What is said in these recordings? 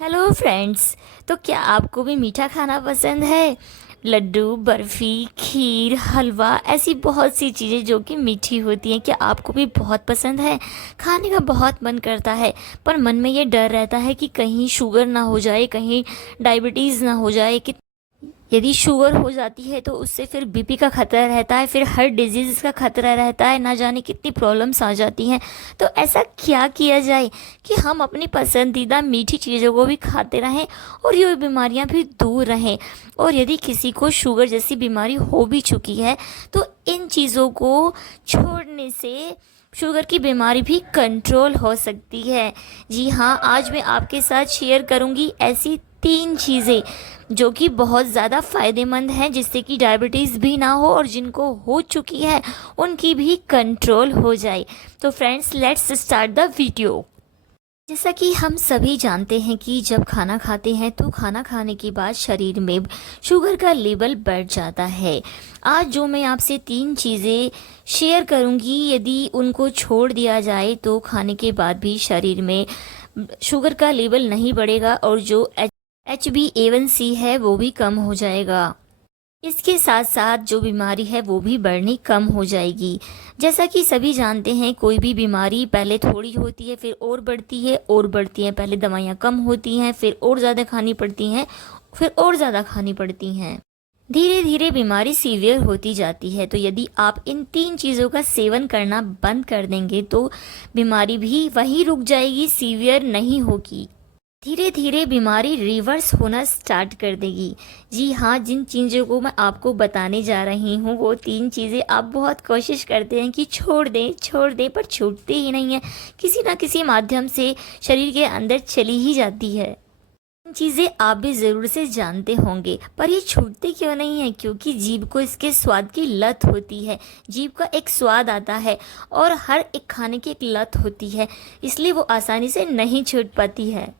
Hello friends. तो क्या आपको भी मीठा खाना पसंद है? लड्डू, बर्फ़ी, खीर, हलवा, ऐसी बहुत सी चीज़ें जो कि मीठी होती हैं, क्या आपको भी बहुत पसंद है? खाने का बहुत मन करता है, पर मन में ये डर रहता है कि कहीं शुगर ना हो जाए, कहीं डायबिटीज़ ना हो जाए। कि यदि शुगर हो जाती है तो उससे फिर बीपी का खतरा रहता है, फिर हर डिजीज़ का खतरा रहता है, ना जाने कितनी प्रॉब्लम्स आ जाती हैं। तो ऐसा क्या किया जाए कि हम अपनी पसंदीदा मीठी चीज़ों को भी खाते रहें और ये बीमारियां भी दूर रहें। और यदि किसी को शुगर जैसी बीमारी हो भी चुकी है तो इन चीज़ों को छोड़ने से शुगर की बीमारी भी कंट्रोल हो सकती है। जी हाँ, आज मैं आपके साथ शेयर करूंगी ऐसी 3 चीज़ें जो कि बहुत ज़्यादा फ़ायदेमंद हैं, जिससे कि डायबिटीज़ भी ना हो और जिनको हो चुकी है उनकी भी कंट्रोल हो जाए। तो friends, let's start the video. जैसा कि हम सभी जानते हैं कि जब खाना खाते हैं तो खाना खाने के बाद शरीर में शुगर का लेवल बढ़ जाता है। आज जो मैं आपसे 3 चीज़ें शेयर करूंगी, यदि उनको छोड़ दिया जाए तो खाने के बाद भी शरीर में शुगर का लेवल नहीं बढ़ेगा और जो HbA1c है वो भी कम हो जाएगा। इसके साथ साथ जो बीमारी है वो भी बढ़नी कम हो जाएगी। जैसा कि सभी जानते हैं, कोई भी बीमारी पहले थोड़ी होती है, फिर और बढ़ती है और बढ़ती है। पहले दवाइयाँ कम होती हैं, फिर और ज़्यादा खानी पड़ती हैं, फिर और ज़्यादा खानी पड़ती हैं। धीरे धीरे बीमारी सीवियर होती जाती है। तो यदि आप इन 3 चीज़ों का सेवन करना बंद कर देंगे तो बीमारी भी वहीं रुक जाएगी, सीवियर नहीं होगी। धीरे धीरे बीमारी रिवर्स होना स्टार्ट कर देगी। जी हाँ, जिन चीज़ों को मैं आपको बताने जा रही हूँ वो 3 चीज़ें आप बहुत कोशिश करते हैं कि छोड़ दें, पर छूटते ही नहीं है। किसी ना किसी माध्यम से शरीर के अंदर चली ही जाती है। चीज़ें आप भी ज़रूर से जानते होंगे, पर ये छूटते क्यों नहीं है? क्योंकि जीभ को इसके स्वाद की लत होती है। जीभ का एक स्वाद आता है और हर एक खाने की एक लत होती है, इसलिए वो आसानी से नहीं छूट पाती है।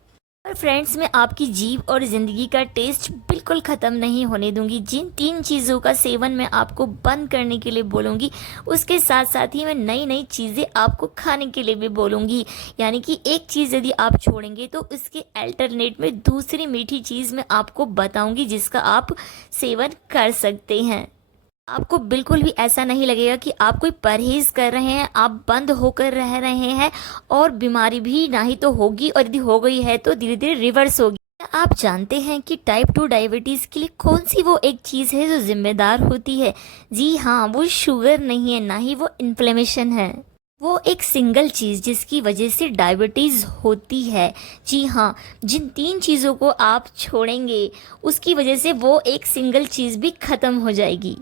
पर फ्रेंड्स, मैं आपकी जीभ और ज़िंदगी का टेस्ट बिल्कुल ख़त्म नहीं होने दूंगी। जिन 3 चीज़ों का सेवन मैं आपको बंद करने के लिए बोलूँगी, उसके साथ साथ ही मैं नई नई चीज़ें आपको खाने के लिए भी बोलूँगी। यानी कि एक चीज़ यदि आप छोड़ेंगे तो उसके अल्टरनेट में दूसरी मीठी चीज़ मैं आपको बताऊँगी, जिसका आप सेवन कर सकते हैं। आपको बिल्कुल भी ऐसा नहीं लगेगा कि आप कोई परहेज कर रहे हैं, आप बंद होकर रह रहे हैं और बीमारी भी ना ही तो होगी, और यदि हो गई है तो धीरे धीरे रिवर्स होगी। क्या आप जानते हैं कि टाइप 2 डायबिटीज़ के लिए कौन सी वो एक चीज़ है जो जिम्मेदार होती है? जी हाँ, वो शुगर नहीं है, ना ही वो इन्फ्लेमेशन है। वो एक सिंगल चीज़ जिसकी वजह से डायबिटीज़ होती है। जी हाँ, जिन 3 चीज़ों को आप छोड़ेंगे उसकी वजह से वो एक सिंगल चीज़ भी ख़त्म हो जाएगी।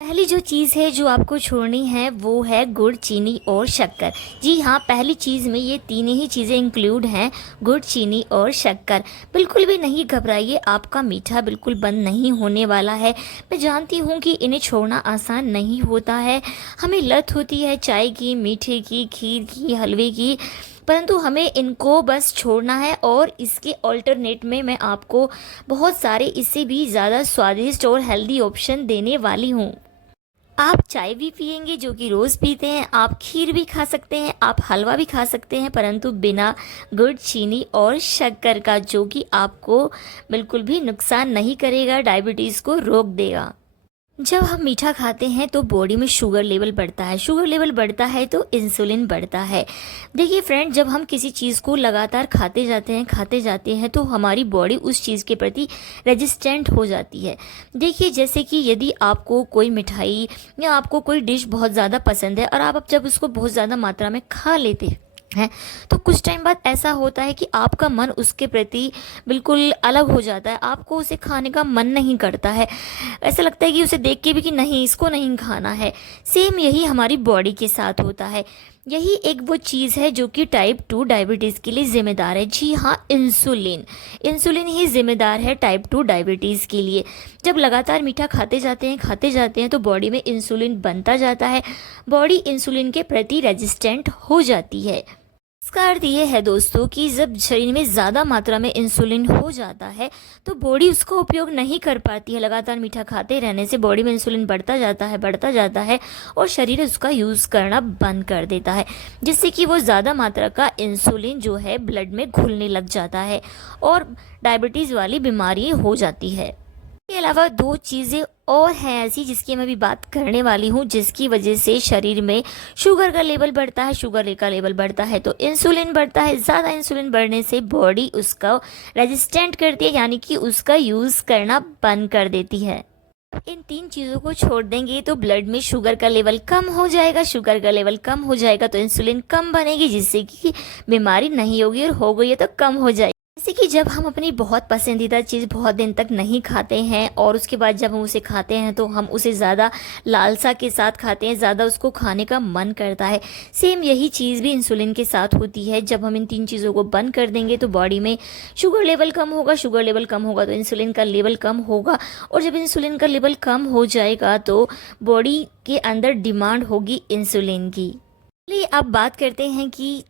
पहली जो चीज़ है जो आपको छोड़नी है वो है गुड़, चीनी और शक्कर। जी हाँ, पहली चीज़ में ये तीनों ही चीज़ें इंक्लूड हैं, गुड़, चीनी और शक्कर। बिल्कुल भी नहीं घबराइए, आपका मीठा बिल्कुल बंद नहीं होने वाला है। मैं जानती हूँ कि इन्हें छोड़ना आसान नहीं होता है। हमें लत होती है चाय की, मीठे की, खीर की, हलवे की, परंतु हमें इनको बस छोड़ना है। और इसके ऑल्टरनेट में मैं आपको बहुत सारे इससे भी ज़्यादा स्वादिष्ट और हेल्दी ऑप्शन देने वाली हूँ। आप चाय भी पियेंगे जो कि रोज़ पीते हैं, आप खीर भी खा सकते हैं, आप हलवा भी खा सकते हैं, परंतु बिना गुड़, चीनी और शक्कर का, जो कि आपको बिल्कुल भी नुकसान नहीं करेगा, डायबिटीज़ को रोक देगा। जब हम मीठा खाते हैं तो बॉडी में शुगर लेवल बढ़ता है, शुगर लेवल बढ़ता है तो इंसुलिन बढ़ता है। देखिए फ्रेंड, जब हम किसी चीज़ को लगातार खाते जाते हैं तो हमारी बॉडी उस चीज़ के प्रति रेजिस्टेंट हो जाती है। देखिए, जैसे कि यदि आपको कोई मिठाई या आपको कोई डिश बहुत ज़्यादा पसंद है और आप जब उसको बहुत ज़्यादा मात्रा में खा लेते हैं तो कुछ टाइम बाद ऐसा होता है कि आपका मन उसके प्रति बिल्कुल अलग हो जाता है, आपको उसे खाने का मन नहीं करता है। ऐसा लगता है कि उसे देख के भी कि नहीं, इसको नहीं खाना है। सेम यही हमारी बॉडी के साथ होता है। यही एक वो चीज़ है जो कि टाइप 2 डायबिटीज़ के लिए ज़िम्मेदार है। जी हाँ, इंसुलिन। इंसुलिन ही ज़िम्मेदार है टाइप 2 डायबिटीज़ के लिए। जब लगातार मीठा खाते जाते हैं तो बॉडी में इंसुलिन बनता जाता है, बॉडी इंसुलिन के प्रति रेजिस्टेंट हो जाती है। इसका अर्थ ये है दोस्तों कि जब शरीर में ज़्यादा मात्रा में इंसुलिन हो जाता है तो बॉडी उसका उपयोग नहीं कर पाती है। लगातार मीठा खाते रहने से बॉडी में इंसुलिन बढ़ता जाता है और शरीर उसका यूज़ करना बंद कर देता है, जिससे कि वो ज़्यादा मात्रा का इंसुलिन जो है ब्लड में घुलने लग जाता है और डायबिटीज़ वाली बीमारी हो जाती है। इसके अलावा दो चीज़ें और हैं ऐसी जिसकी मैं अभी बात करने वाली हूँ, जिसकी वजह से शरीर में शुगर का लेवल बढ़ता है। शुगर का लेवल बढ़ता है तो इंसुलिन बढ़ता है। ज़्यादा इंसुलिन बढ़ने से बॉडी उसका रेजिस्टेंट करती है, यानी कि उसका यूज़ करना बंद कर देती है। इन तीन चीज़ों को छोड़ देंगे तो ब्लड में शुगर का लेवल कम हो जाएगा। शुगर का लेवल कम हो जाएगा तो इंसुलिन कम बनेगी, जिससे कि बीमारी नहीं होगी, और हो गई है तो कम हो जाएगी। जैसे कि जब हम अपनी बहुत पसंदीदा चीज़ बहुत दिन तक नहीं खाते हैं और उसके बाद जब हम उसे खाते हैं तो हम उसे ज़्यादा लालसा के साथ खाते हैं, ज़्यादा उसको खाने का मन करता है। सेम यही चीज़ भी इंसुलिन के साथ होती है। जब हम इन तीन चीज़ों को बंद कर देंगे तो बॉडी में शुगर लेवल कम होगा। शुगर लेवल कम होगा तो इंसुलिन का लेवल कम होगा, और जब इंसुलिन का लेवल कम हो जाएगा तो बॉडी के अंदर डिमांड होगी इंसुलिन की। चलिए अब बात करते हैं कि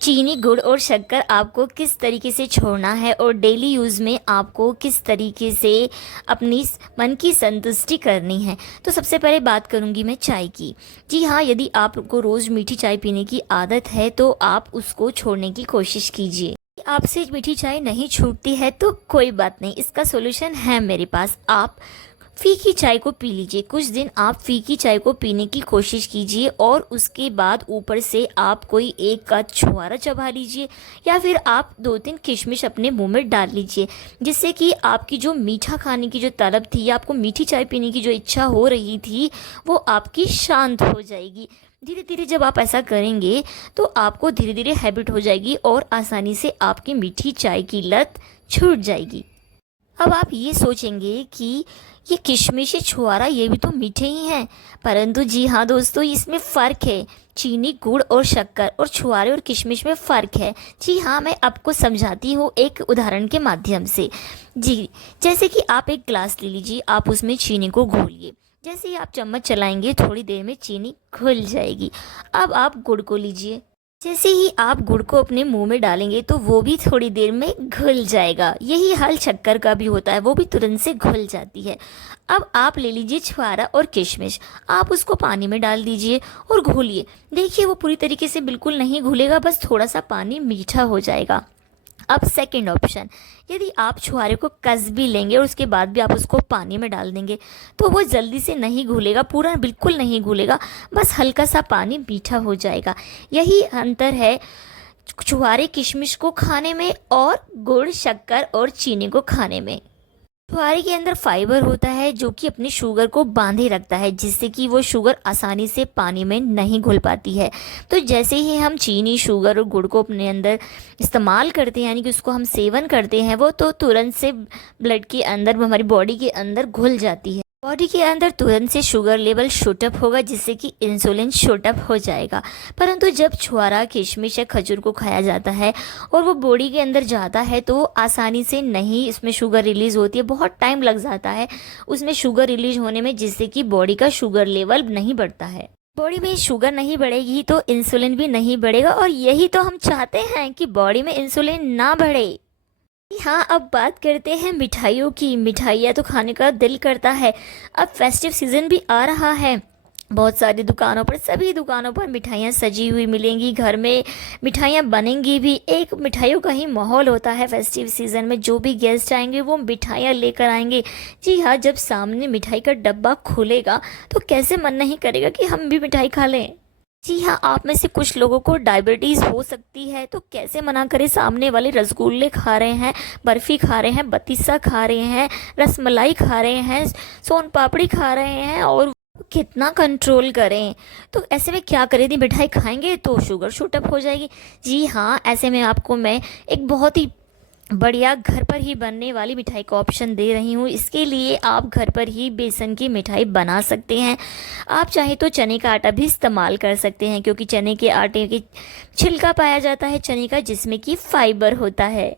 चीनी, गुड़ और शक्कर आपको किस तरीके से छोड़ना है और डेली यूज़ में आपको किस तरीके से अपनी मन की संतुष्टि करनी है। तो सबसे पहले बात करूंगी मैं चाय की। जी हाँ, यदि आपको रोज़ मीठी चाय पीने की आदत है तो आप उसको छोड़ने की कोशिश कीजिए। आपसे मीठी चाय नहीं छूटती है तो कोई बात नहीं, इसका सोल्यूशन है मेरे पास। आप फीकी चाय को पी लीजिए। कुछ दिन आप फीकी चाय को पीने की कोशिश कीजिए और उसके बाद ऊपर से आप कोई एक का छुहारा चबा लीजिए, या फिर आप 2-3 किशमिश अपने मुंह में डाल लीजिए, जिससे कि आपकी जो मीठा खाने की जो तलब थी या आपको मीठी चाय पीने की जो इच्छा हो रही थी वो आपकी शांत हो जाएगी। धीरे धीरे जब आप ऐसा करेंगे तो आपको धीरे धीरे हैबिट हो जाएगी और आसानी से आपकी मीठी चाय की लत छूट जाएगी। अब आप ये सोचेंगे कि ये किशमिश, छुआरा, ये भी तो मीठे ही हैं, परंतु जी हाँ दोस्तों, इसमें फ़र्क है। चीनी, गुड़ और शक्कर और छुआरे और किशमिश में फ़र्क है। जी हाँ, मैं आपको समझाती हूँ एक उदाहरण के माध्यम से। जी, जैसे कि आप एक ग्लास ले लीजिए, आप उसमें चीनी को घोलिए। जैसे ही आप चम्मच चलाएंगे थोड़ी देर में चीनी घुल जाएगी। अब आप गुड़ को लीजिए। जैसे ही आप गुड़ को अपने मुंह में डालेंगे तो वो भी थोड़ी देर में घुल जाएगा। यही हाल शक्कर का भी होता है, वो भी तुरंत से घुल जाती है। अब आप ले लीजिए छुआरा और किशमिश, आप उसको पानी में डाल दीजिए और घोलिए। देखिए वो पूरी तरीके से बिल्कुल नहीं घुलेगा, बस थोड़ा सा पानी मीठा हो जाएगा। अब सेकंड ऑप्शन, यदि आप छुहारे को कस भी लेंगे और उसके बाद भी आप उसको पानी में डाल देंगे तो वो जल्दी से नहीं घुलेगा, पूरा बिल्कुल नहीं घुलेगा, बस हल्का सा पानी मीठा हो जाएगा। यही अंतर है छुहारे किशमिश को खाने में और गुड़, शक्कर और चीनी को खाने में। छुहारे के अंदर फाइबर होता है जो कि अपनी शुगर को बांधे रखता है, जिससे कि वो शुगर आसानी से पानी में नहीं घुल पाती है। तो जैसे ही हम चीनी, शुगर और गुड़ को अपने अंदर इस्तेमाल करते हैं, यानी कि उसको हम सेवन करते हैं, वो तो तुरंत से ब्लड के अंदर, हमारी बॉडी के अंदर घुल जाती है। बॉडी के अंदर तुरंत से शुगर लेवल शूट अप होगा, जिससे कि इंसुलिन शूट अप हो जाएगा। परंतु जब छुआरा, किशमिश या खजूर को खाया जाता है और वो बॉडी के अंदर जाता है तो आसानी से नहीं इसमें शुगर रिलीज़ होती है, बहुत टाइम लग जाता है उसमें शुगर रिलीज होने में, जिससे कि बॉडी का शुगर लेवल नहीं बढ़ता है। बॉडी में शुगर नहीं बढ़ेगी तो इंसुलिन भी नहीं बढ़ेगा, और यही तो हम चाहते हैं कि बॉडी में इंसुलिन ना बढ़े। हाँ, अब बात करते हैं मिठाइयों की। मिठाइयाँ तो खाने का दिल करता है। अब फेस्टिव सीज़न भी आ रहा है, बहुत सारी दुकानों पर, सभी दुकानों पर मिठाइयाँ सजी हुई मिलेंगी, घर में मिठाइयाँ बनेंगी भी। एक मिठाइयों का ही माहौल होता है फेस्टिव सीज़न में। जो भी गेस्ट आएंगे वो मिठाइयाँ लेकर आएंगे। जी हाँ, जब सामने मिठाई का डब्बा खुलेगा तो कैसे मन नहीं करेगा कि हम भी मिठाई खा लें। जी हाँ, आप में से कुछ लोगों को डायबिटीज़ हो सकती है तो कैसे मना करें। सामने वाले रसगुल्ले खा रहे हैं, बर्फ़ी खा रहे हैं, बतीसा खा रहे हैं, रसमलाई खा रहे हैं, सोन पापड़ी खा रहे हैं, और कितना कंट्रोल करें। तो ऐसे में क्या करें, यदि मिठाई खाएंगे तो शुगर शूट अप हो जाएगी। जी हाँ, ऐसे में आपको मैं एक बहुत ही बढ़िया घर पर ही बनने वाली मिठाई का ऑप्शन दे रही हूँ। इसके लिए आप घर पर ही बेसन की मिठाई बना सकते हैं। आप चाहे तो चने का आटा भी इस्तेमाल कर सकते हैं, क्योंकि चने के आटे की छिलका पाया जाता है चने का, जिसमें कि फाइबर होता है।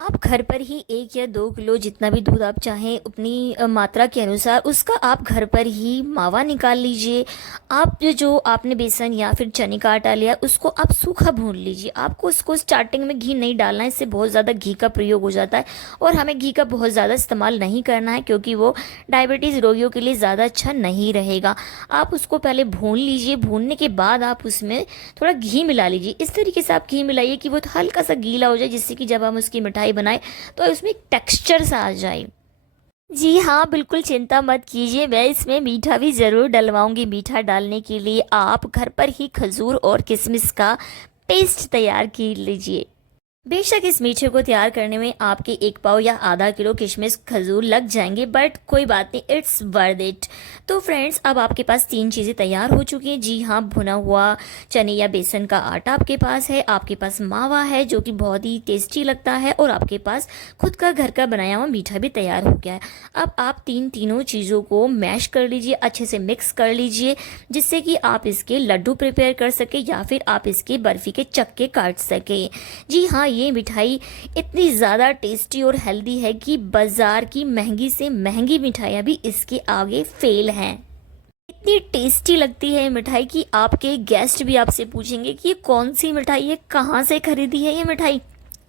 आप घर पर ही 1 या 2 किलो जितना भी दूध आप चाहें अपनी मात्रा के अनुसार उसका आप घर पर ही मावा निकाल लीजिए। आप जो आपने बेसन या फिर चने का आटा लिया उसको आप सूखा भून लीजिए। आपको उसको स्टार्टिंग में घी नहीं डालना है, इससे बहुत ज़्यादा घी का प्रयोग हो जाता है और हमें घी का बहुत ज़्यादा इस्तेमाल नहीं करना है क्योंकि वो डायबिटीज़ रोगियों के लिए ज़्यादा अच्छा नहीं रहेगा। आप उसको पहले भून लीजिए, भूनने के बाद आप उसमें थोड़ा घी मिला लीजिए। इस तरीके से आप घी मिलाइए कि वो हल्का सा गीला हो जाए, जिससे कि जब हम उसकी मिठाई बनाए तो उसमें एक टेक्सचर सा आ जाए। जी हाँ, बिल्कुल चिंता मत कीजिए, मैं इसमें मीठा भी ज़रूर डलवाऊंगी। मीठा डालने के लिए आप घर पर ही खजूर और किशमिश का पेस्ट तैयार कर लीजिए। बेशक इस मीठे को तैयार करने में आपके 1 पाव या आधा किलो किशमिश खजूर लग जाएंगे, बट कोई बात नहीं, इट्स वर्थ इट। तो फ्रेंड्स, अब आपके पास 3 चीज़ें तैयार हो चुकी हैं। जी हाँ, भुना हुआ चने या बेसन का आटा आपके पास है, आपके पास मावा है जो कि बहुत ही टेस्टी लगता है, और आपके पास खुद का घर का बनाया हुआ मीठा भी तैयार हो गया है। अब आप तीनों चीज़ों को मैश कर लीजिए, अच्छे से मिक्स कर लीजिए, जिससे कि आप इसके लड्डू प्रिपेयर कर सके या फिर आप इसके बर्फ़ी के चक्के काट सके। जी हाँ, ये मिठाई इतनी ज़्यादा टेस्टी और हेल्दी है कि बाज़ार की महंगी से महंगी मिठाइयाँ भी इसके आगे फेल हैं। इतनी टेस्टी लगती है ये मिठाई कि आपके गेस्ट भी आपसे पूछेंगे कि ये कौन सी मिठाई है, कहाँ से खरीदी है ये मिठाई।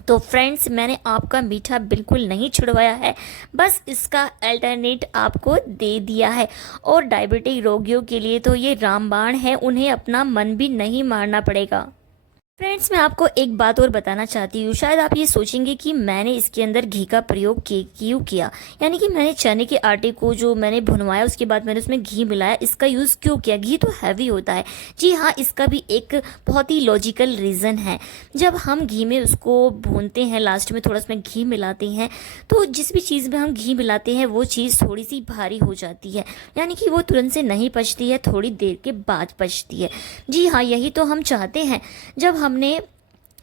तो फ्रेंड्स, मैंने आपका मीठा बिल्कुल नहीं छुड़वाया है, बस इसका अल्टरनेट आपको दे दिया है। और डायबिटिक रोगियों के लिए तो ये रामबाण है, उन्हें अपना मन भी नहीं मारना पड़ेगा। फ्रेंड्स, मैं आपको एक बात और बताना चाहती हूँ। शायद आप ये सोचेंगे कि मैंने इसके अंदर घी का प्रयोग क्यों किया, यानी कि मैंने चने के आटे को जो मैंने भुनवाया उसके बाद मैंने उसमें घी मिलाया, इसका यूज़ क्यों किया। घी तो हैवी होता है। जी हाँ, इसका भी एक बहुत ही लॉजिकल रीज़न है। जब हम घी में उसको भूनते हैं, लास्ट में थोड़ा उसमें घी मिलाते हैं, तो जिस भी चीज़ में हम घी मिलाते हैं वो चीज़ थोड़ी सी भारी हो जाती है, यानी कि वो तुरंत से नहीं पचती है, थोड़ी देर के बाद पचती है। जी हाँ, यही तो हम चाहते हैं। जब हमने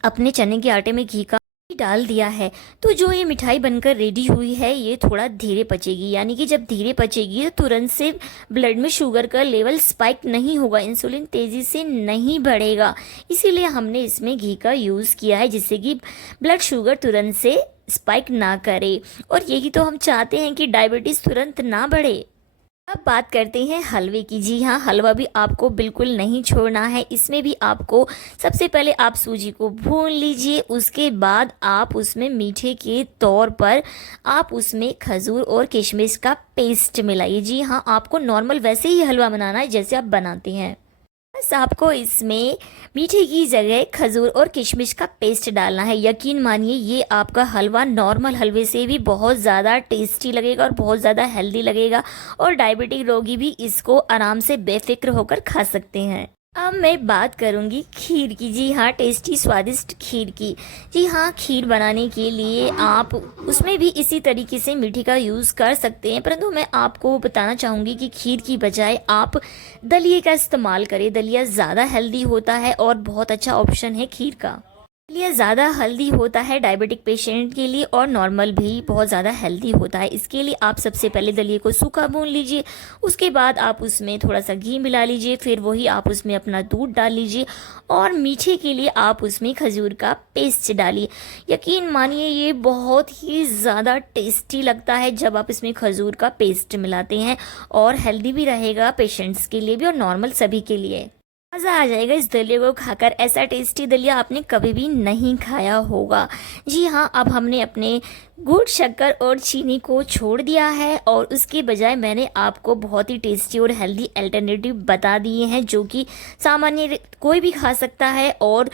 अपने चने के आटे में घी का डाल दिया है तो जो ये मिठाई बनकर रेडी हुई है ये थोड़ा धीरे पचेगी, यानी कि जब धीरे पचेगी तो तुरंत से ब्लड में शुगर का लेवल स्पाइक नहीं होगा, इंसुलिन तेज़ी से नहीं बढ़ेगा। इसीलिए हमने इसमें घी का यूज़ किया है, जिससे कि ब्लड शुगर तुरंत से स्पाइक ना करे, और यही तो हम चाहते हैं कि डायबिटीज़ तुरंत ना बढ़े। अब बात करते हैं हलवे की। जी हाँ, हलवा भी आपको बिल्कुल नहीं छोड़ना है। इसमें भी आपको सबसे पहले आप सूजी को भून लीजिए, उसके बाद आप उसमें मीठे के तौर पर आप उसमें खजूर और किशमिश का पेस्ट मिलाइए। जी हाँ, आपको नॉर्मल वैसे ही हलवा बनाना है जैसे आप बनाते हैं, बस आपको इसमें मीठे की जगह खजूर और किशमिश का पेस्ट डालना है। यकीन मानिए ये आपका हलवा नॉर्मल हलवे से भी बहुत ज़्यादा टेस्टी लगेगा और बहुत ज़्यादा हेल्दी लगेगा, और डायबिटिक रोगी भी इसको आराम से बेफिक्र होकर खा सकते हैं। अब मैं बात करूंगी खीर की। जी हाँ, टेस्टी स्वादिष्ट खीर की। जी हाँ, खीर बनाने के लिए आप उसमें भी इसी तरीके से मीठे का यूज़ कर सकते हैं, परंतु मैं आपको बताना चाहूँगी कि खीर की बजाय आप दलिए का इस्तेमाल करें। दलिया ज़्यादा हेल्दी होता है और बहुत अच्छा ऑप्शन है खीर का। दलिया ज़्यादा हेल्दी होता है डायबिटिक पेशेंट के लिए, और नॉर्मल भी बहुत ज़्यादा हेल्दी होता है। इसके लिए आप सबसे पहले दलिए को सूखा भून लीजिए, उसके बाद आप उसमें थोड़ा सा घी मिला लीजिए, फिर वही आप उसमें अपना दूध डाल लीजिए, और मीठे के लिए आप उसमें खजूर का पेस्ट डालिए। यकीन मानिए ये बहुत ही ज़्यादा टेस्टी लगता है जब आप इसमें खजूर का पेस्ट मिलाते हैं, और हेल्दी भी रहेगा पेशेंट्स के लिए भी और नॉर्मल सभी के लिए। मज़ा आ जाएगा इस दलिया को खाकर। ऐसा टेस्टी दलिया आपने कभी भी नहीं खाया होगा। जी हाँ, अब हमने अपने गुड़, शक्कर और चीनी को छोड़ दिया है, और उसके बजाय मैंने आपको बहुत ही टेस्टी और हेल्दी अल्टरनेटिव बता दिए हैं जो कि सामान्य कोई भी खा सकता है, और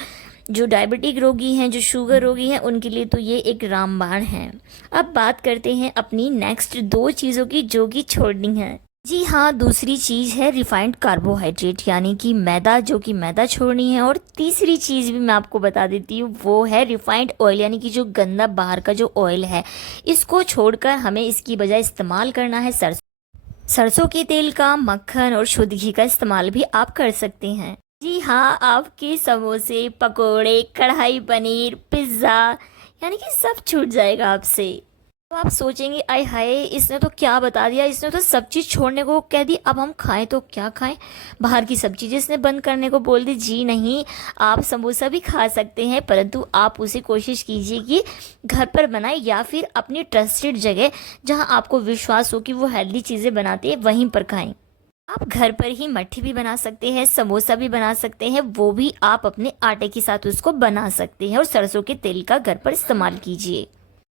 जो डायबिटिक रोगी हैं, जो शुगर रोगी हैं, उनके लिए तो ये एक रामबाण है। अब बात करते हैं अपनी नेक्स्ट 2 चीज़ों की जो कि छोड़नी है। जी हाँ, दूसरी चीज़ है रिफाइंड कार्बोहाइड्रेट, यानी कि मैदा, जो कि मैदा छोड़नी है। और तीसरी चीज़ भी मैं आपको बता देती हूँ, वो है रिफाइंड ऑयल, यानी कि जो गंदा बाहर का जो ऑयल है, इसको छोड़कर हमें इसकी बजाय इस्तेमाल करना है सरसों के तेल का, मक्खन और शुद्ध घी का इस्तेमाल भी आप कर सकते हैं। जी हाँ, आपके समोसे, पकोड़े, कढ़ाई पनीर, पिज़्ज़ा, यानी कि सब छूट जाएगा आपसे। तो आप सोचेंगे आय हाय इसने तो क्या बता दिया, इसने तो सब चीज़ छोड़ने को कह दी, अब हम खाएं तो क्या खाएं, बाहर की सब चीज़ें इसने बंद करने को बोल दी। जी नहीं, आप समोसा भी खा सकते हैं, परंतु आप उसे कोशिश कीजिए कि घर पर बनाएं या फिर अपनी ट्रस्टेड जगह जहां आपको विश्वास हो कि वो हेल्दी चीज़ें बनाते हैं वहीं पर खाएं। आप घर पर ही मट्ठी भी बना सकते हैं, समोसा भी बना सकते हैं, वो भी आप अपने आटे के साथ उसको बना सकते हैं और सरसों के तेल का घर पर इस्तेमाल कीजिए।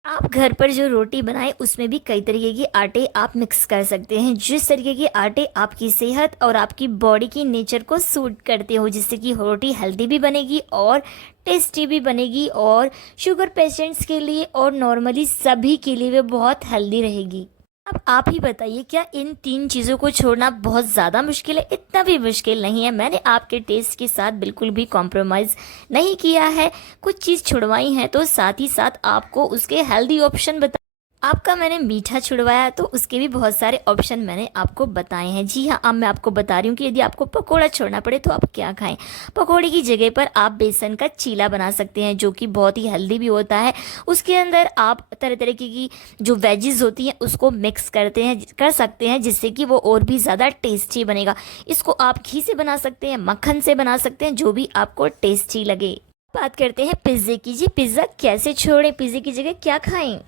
आप घर पर जो रोटी बनाएं उसमें भी कई तरीके के आटे आप मिक्स कर सकते हैं, जिस तरीके के आटे आपकी सेहत और आपकी बॉडी की नेचर को सूट करते हो, जिससे कि रोटी हेल्दी भी बनेगी और टेस्टी भी बनेगी और शुगर पेशेंट्स के लिए और नॉर्मली सभी के लिए वे बहुत हेल्दी रहेगी। अब आप ही बताइए, क्या इन 3 चीज़ों को छोड़ना बहुत ज़्यादा मुश्किल है? इतना भी मुश्किल नहीं है। मैंने आपके टेस्ट के साथ बिल्कुल भी कॉम्प्रोमाइज़ नहीं किया है, कुछ चीज़ छुड़वाई हैं तो साथ ही साथ आपको उसके हेल्दी ऑप्शन बता। आपका मैंने मीठा छुड़वाया तो उसके भी बहुत सारे ऑप्शन मैंने आपको बताए हैं। जी हाँ, अब मैं आपको बता रही हूँ कि यदि आपको पकोड़ा छोड़ना पड़े तो आप क्या खाएं। पकोड़े की जगह पर आप बेसन का चीला बना सकते हैं, जो कि बहुत ही हेल्दी भी होता है। उसके अंदर आप तरह तरह की जो वेजिज़ होती हैं उसको मिक्स कर सकते हैं, जिससे कि वो और भी ज़्यादा टेस्टी बनेगा। इसको आप घी से बना सकते हैं, मक्खन से बना सकते हैं, जो भी आपको टेस्टी लगे। बात करते हैं पिज़्ज़े की। जी, पिज़्ज़ा कैसे छोड़ें, पिज़्ज़े की जगह क्या खाएं?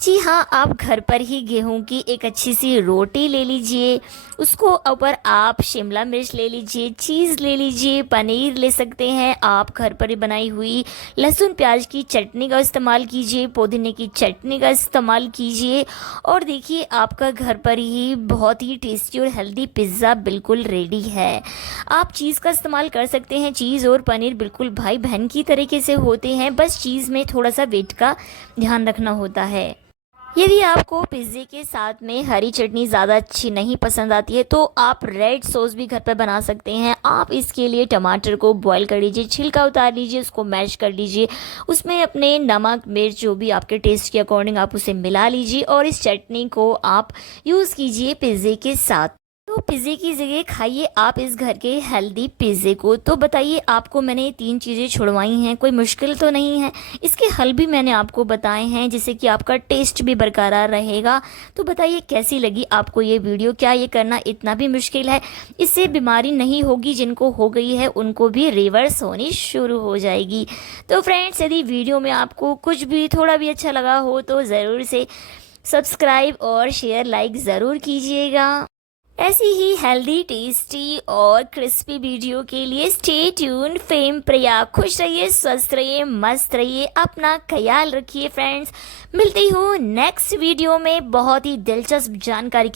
जी हाँ, आप घर पर ही गेहूं की एक अच्छी सी रोटी ले लीजिए, उसको ऊपर आप शिमला मिर्च ले लीजिए, चीज़ ले लीजिए, पनीर ले सकते हैं। आप घर पर ही बनाई हुई लहसुन प्याज की चटनी का इस्तेमाल कीजिए, पुदीने की चटनी का इस्तेमाल कीजिए और देखिए आपका घर पर ही बहुत ही टेस्टी और हेल्दी पिज़्ज़ा बिल्कुल रेडी है। आप चीज़ का इस्तेमाल कर सकते हैं, चीज़ और पनीर बिल्कुल भाई बहन की तरीके से होते हैं, बस चीज़ में थोड़ा सा वेट का ध्यान रखना होता है। यदि आपको पिज़्ज़े के साथ में हरी चटनी ज़्यादा अच्छी नहीं पसंद आती है तो आप रेड सॉस भी घर पर बना सकते हैं। आप इसके लिए टमाटर को बॉईल कर लीजिए, छिलका उतार लीजिए, उसको मैश कर लीजिए, उसमें अपने नमक मिर्च जो भी आपके टेस्ट के अकॉर्डिंग आप उसे मिला लीजिए और इस चटनी को आप यूज़ कीजिए पिज़्ज़े के साथ। तो पिज़्ज़े की जगह खाइए आप इस घर के हेल्दी पिज़्ज़े को। तो बताइए, आपको मैंने ये 3 चीज़ें छुड़वाई हैं, कोई मुश्किल तो नहीं है। इसके हल भी मैंने आपको बताए हैं, जिससे कि आपका टेस्ट भी बरकरार रहेगा। तो बताइए कैसी लगी आपको ये वीडियो? क्या ये करना इतना भी मुश्किल है? इससे बीमारी नहीं होगी, जिनको हो गई है उनको भी रिवर्स होनी शुरू हो जाएगी। तो फ्रेंड्स, यदि वीडियो में आपको कुछ भी थोड़ा भी अच्छा लगा हो तो ज़रूर से सब्सक्राइब और शेयर लाइक ज़रूर कीजिएगा। ऐसी ही हेल्दी, टेस्टी और क्रिस्पी वीडियो के लिए स्टे ट्यून। फेम प्रिया, खुश रहिए, स्वस्थ रहिए, मस्त रहिए, अपना ख्याल रखिए फ्रेंड्स। मिलती हूँ नेक्स्ट वीडियो में बहुत ही दिलचस्प जानकारी।